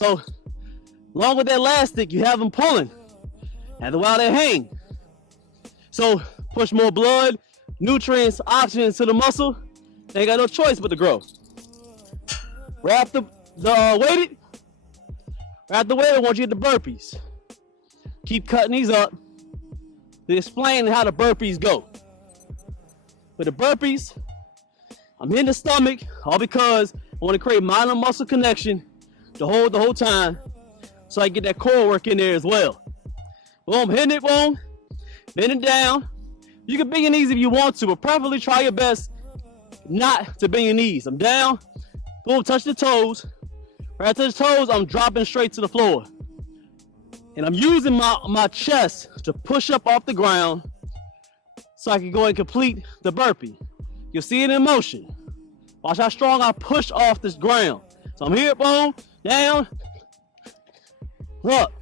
So along with that elastic, you have them pulling. After a while, they hang. So push more blood, nutrients, oxygen to the muscle. They ain't got no choice but to grow. Right after the weighted, I want you to get the burpees. Keep cutting these up to explain how the burpees go. With the burpees, I'm in the stomach, all because I want to create mind and muscle connection to hold the whole time, so I get that core work in there as well. Boom, hitting it, boom, bend it down. You can bend your knees if you want to, but preferably try your best not to bend your knees. I'm down, boom, touch the toes. Right to the toes, I'm dropping straight to the floor. And I'm using my chest to push up off the ground so I can go and complete the burpee. You'll see it in motion. Watch how strong I push off this ground. So I'm here, boom, down, up.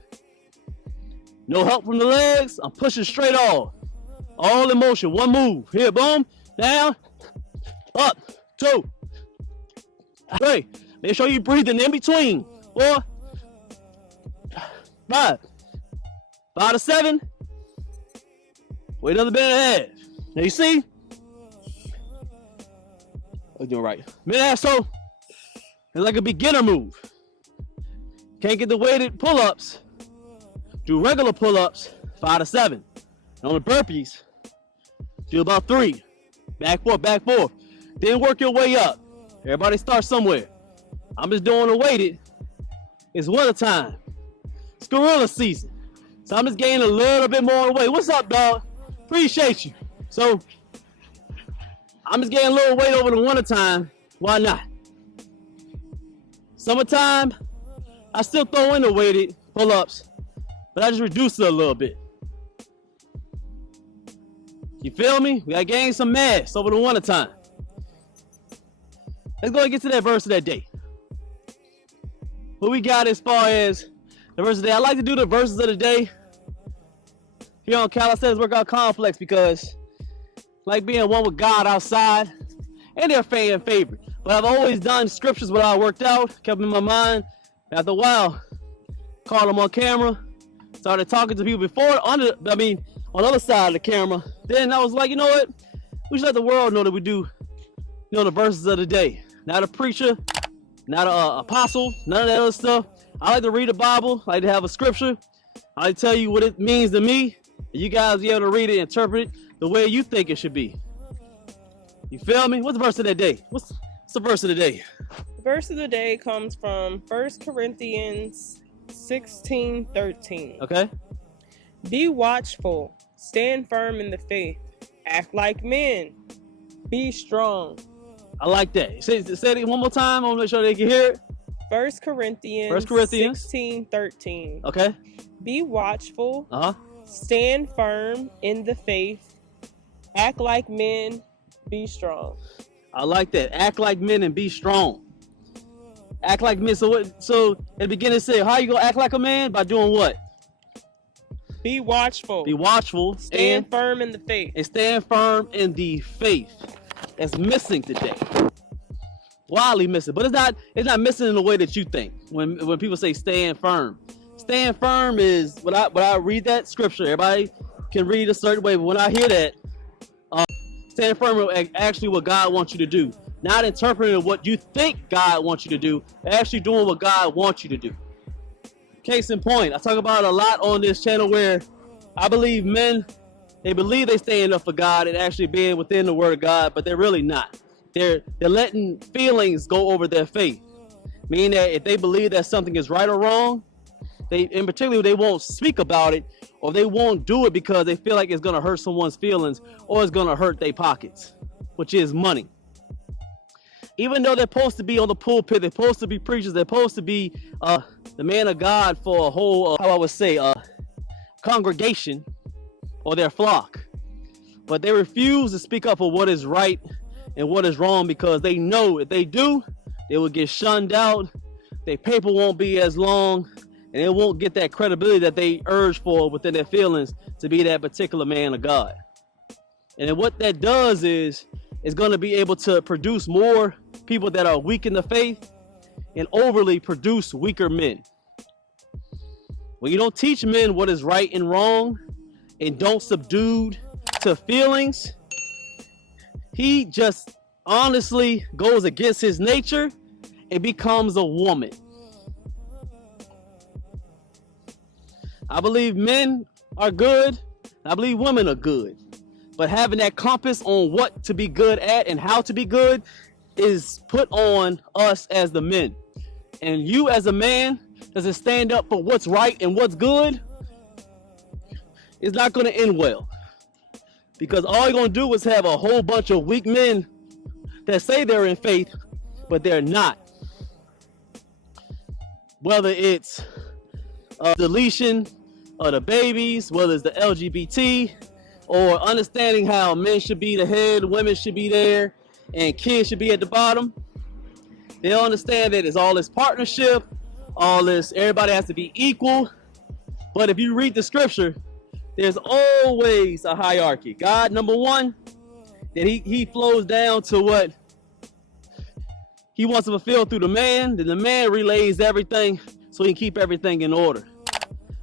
No help from the legs. I'm pushing straight off. All in motion. One move. Here, boom, down, up, 2, 3. Make sure you breathing in between. 4, 5. 5 to 7. Wait another minute and a half. Now you see? I'm doing right. Minute and a half, so it's like a beginner move. Can't get the weighted pull-ups. Do regular pull-ups, 5 to 7. And on the burpees, do about 3. Back, forth, back, forth. Then work your way up. Everybody start somewhere. I'm just doing the weighted. It's winter time. It's gorilla season. So I'm just gaining a little bit more weight. What's up, dog? Appreciate you. So I'm just getting a little weight over the winter time. Why not? Summertime, I still throw in the weighted pull-ups, but I just reduce it a little bit. You feel me? We gotta gain some mass over the winter time. Let's go and get to that verse of that day. What we got as far as the verse of the day? I like to do the verses of the day here on Calisthenics Workout Complex because I like being one with God outside, and they're fan favorite. But I've always done scriptures when I worked out, kept them in my mind. After a while, called them on camera, started talking to people before, on the other side of the camera. Then I was like, you know what? We should let the world know that we do, the verses of the day. Not a preacher, not an apostle, none of that other stuff. I like to read the Bible. I like to have a scripture. I like to tell you what it means to me. And you guys be able to read it, interpret it the way you think it should be. You feel me? What's the verse of that day? What's the verse of the day? The verse of the day comes from 1 Corinthians 16:13. Okay. Be watchful, stand firm in the faith, act like men, be strong. I like that. Say it one more time. I want to make sure they can hear it. 1 Corinthians 16:13. Okay. Be watchful, stand firm in the faith, act like men, be strong. I like that. Act like men and be strong. Act like men. So at the beginning, say, how you gonna act like a man? By doing what? Be watchful. Be watchful. Stand firm in the faith. And stand firm in the faith. That's missing today. Wildly missing. But it's not missing in the way that you think. When people say stand firm. Stand firm is when I read that scripture, everybody can read a certain way, but when I hear that, stand firm is actually what God wants you to do. Not interpreting what you think God wants you to do, actually doing what God wants you to do. Case in point, I talk about it a lot on this channel where I believe men, they believe they stand up for God and actually being within the word of God, but they're really not. They're letting feelings go over their faith. Meaning that if they believe that something is right or wrong, in particular, they won't speak about it, or they won't do it because they feel like it's going to hurt someone's feelings or it's going to hurt their pockets, which is money. Even though they're supposed to be on the pulpit, they're supposed to be preachers, they're supposed to be the man of God for a whole, congregation or their flock. But they refuse to speak up for what is right and what is wrong because they know if they do, they will get shunned out, their paper won't be as long, and they won't get that credibility that they urge for within their feelings to be that particular man of God. And what that does is it's going to be able to produce more people that are weak in the faith and overly produce weaker men. When you don't teach men what is right and wrong and don't subdue to feelings, he just honestly goes against his nature and becomes a woman. I believe men are good. I believe women are good. But having that compass on what to be good at and how to be good is put on us as the men. And you as a man doesn't stand up for what's right and what's good, it's not going to end well. Because all you're going to do is have a whole bunch of weak men that say they're in faith, but they're not. Whether it's deletion of the babies, whether it's the LGBT, or understanding how men should be the head, women should be there, and kids should be at the bottom. They'll understand that it's all this partnership, all this, everybody has to be equal. But if you read the scripture, there's always a hierarchy. God, number one, that he flows down to what he wants to fulfill through the man. Then the man relays everything so he can keep everything in order.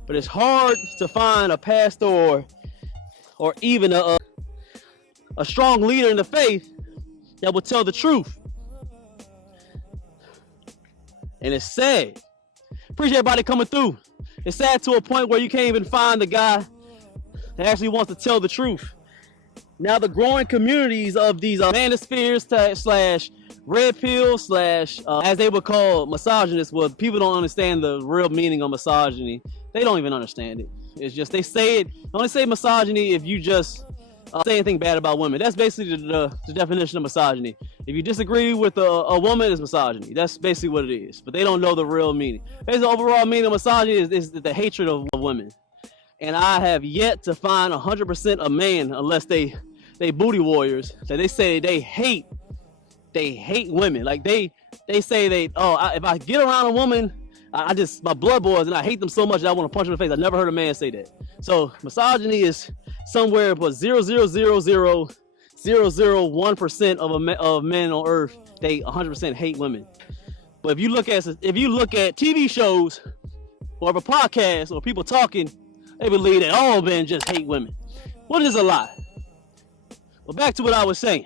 But it's hard to find a pastor or even a strong leader in the faith that will tell the truth. And it's sad. Appreciate everybody coming through. It's sad to a point where you can't even find the guy that actually wants to tell the truth. Now the growing communities of these manospheres slash red pill slash as they would call misogynists, well, people don't understand the real meaning of misogyny. They don't even understand it. It's just they say it. Only say misogyny if you just say anything bad about women. That's basically the definition of misogyny. If you disagree with a woman, it's misogyny. That's basically what it is. But they don't know the real meaning. Basically, the overall meaning of misogyny is the hatred of women. And I have yet to find 100% of men, unless they booty warriors, that they say they hate women. Like they say if I get around a woman, my blood boils and I hate them so much that I want to punch them in the face. I never heard a man say that. So misogyny is somewhere but 0.0000001% of men on earth, they 100% hate women. But if you look at TV shows or a podcast or people talking, they believe that all men just hate women. What is a lie? Well, back to what I was saying.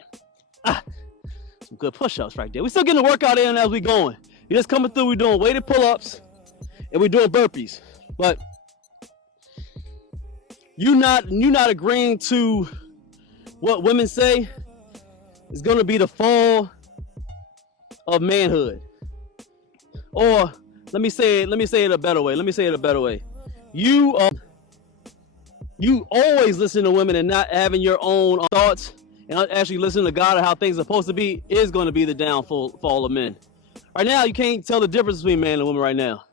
Some good push-ups right there. We still getting the workout in as we going. You're just coming through. We're doing weighted pull-ups and we're doing burpees. But you not agreeing to what women say is going to be the fall of manhood. Or let me say it a better way. You always listen to women and not having your own thoughts and actually listening to God or how things are supposed to be is going to be the downfall of men. Right now, you can't tell the difference between man and woman right now.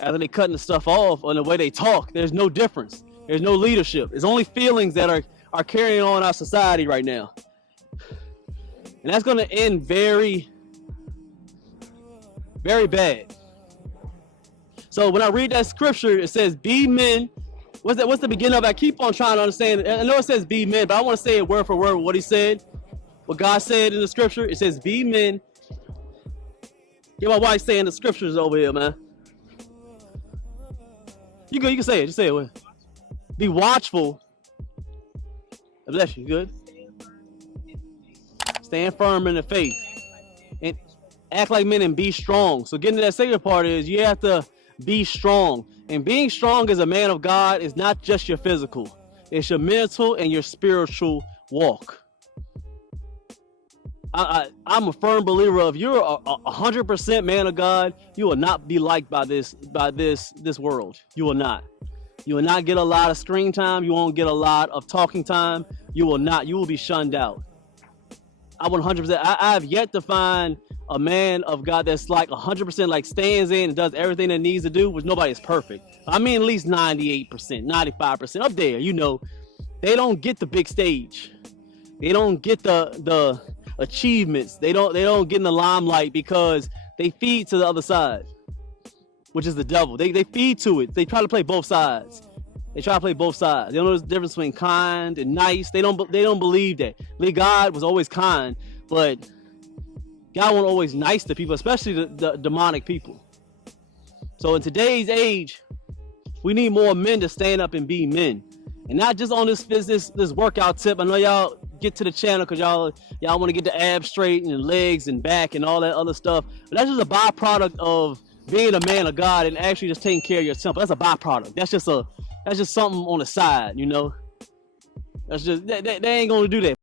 After they cutting the stuff off on the way they talk, there's no difference. There's no leadership. There's only feelings that are carrying on our society right now. And that's going to end very, very bad. So when I read that scripture, it says, be men. What's the beginning of it? I keep on trying to understand. I know it says be men, but I want to say it word for word what he said. What God said in the scripture. It says be men. Get my wife saying the scriptures over here, man. You can say it. Just say it. Be watchful. Bless you. Good. Stand firm in the faith. And act like men and be strong. So getting to that second part is you have to be strong. And being strong as a man of God is not just your physical. It's your mental and your spiritual walk. I'm a firm believer of you're a 100% man of God, you will not be liked by this world. You will not. You will not get a lot of screen time. You won't get a lot of talking time. You will not. You will be shunned out. I 100%. I have yet to find a man of God that's like 100% like stands in and does everything that needs to do, which nobody is perfect. I mean, at least 98%, 95% up there. You know, they don't get the big stage. They don't get the achievements. They don't get in the limelight because they feed to the other side, which is the devil. They feed to it. They try to play both sides. They try to play both sides. They don't know the difference between kind and nice. They don't believe that. God was always kind, but God won't always nice to people, especially the demonic people. So in today's age, we need more men to stand up and be men, and not just on this workout tip. I know y'all get to the channel because y'all want to get the abs straight and the legs and back and all that other stuff, but that's just a byproduct of being a man of God and actually just taking care of your temple. That's a byproduct. That's just something on the side, you know. That's just they ain't gonna do that.